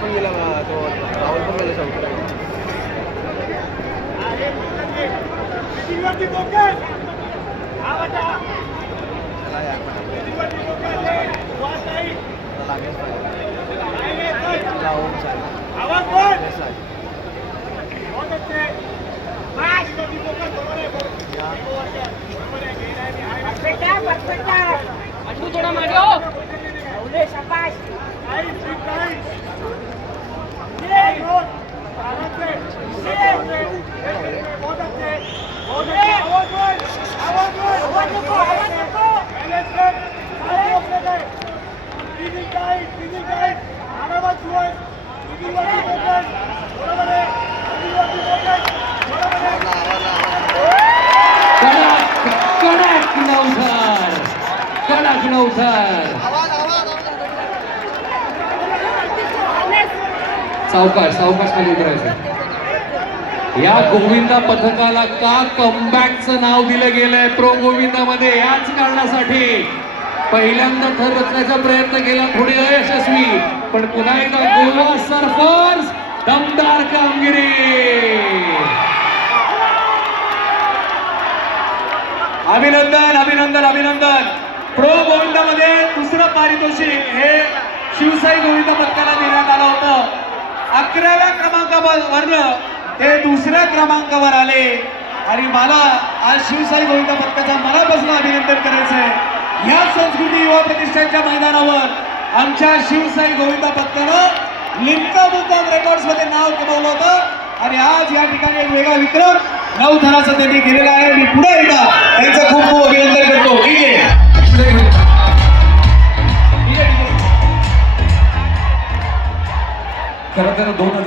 पण गेला तो राहुल पण गेला Perpetua, perpetua. Ayúdanos, Mario. Aulé, zapás. सावकाश सावकाश खाली उतरायचं. या गोविंदा पथकाला का कमबॅकचं नाव दिलं गेलंय? प्रो गोविंदामध्ये याच कारणासाठी. पहिल्यांदा थर रचण्याचा प्रयत्न केला पुढे अयशस्वी. पण पुन्हा एकदा गोवा सरफर्स दमदार कामगिरी. अभिनंदन अभिनंदन अभिनंदन. प्रो गोविंदामध्ये दुसरं पारितोषिक. हे शिवसाई गोविंद पथकाला देण्यात आलं होतं. अकराव्या क्रमांकावरनं ते दुसऱ्या क्रमांकावर आले. आणि मला आज शिवसाई गोविंद पथकाचा मनापासून अभिनंदन करायचंय. या संस्कृती युवा प्रतिष्ठानच्या मैदानावर आमच्या शिवसाई गोविंद पक्षानं लिमका मुद्दाम रेकॉर्डमध्ये नाव कमवलं होतं. आणि आज या ठिकाणी एक वेगळा विक्रम नऊ धनाचा त्यांनी केलेला आहे. मी पुढे एकदा त्यांचं खूप खूप अभिनंदन करतो. ठीक आहे खरं तर दोन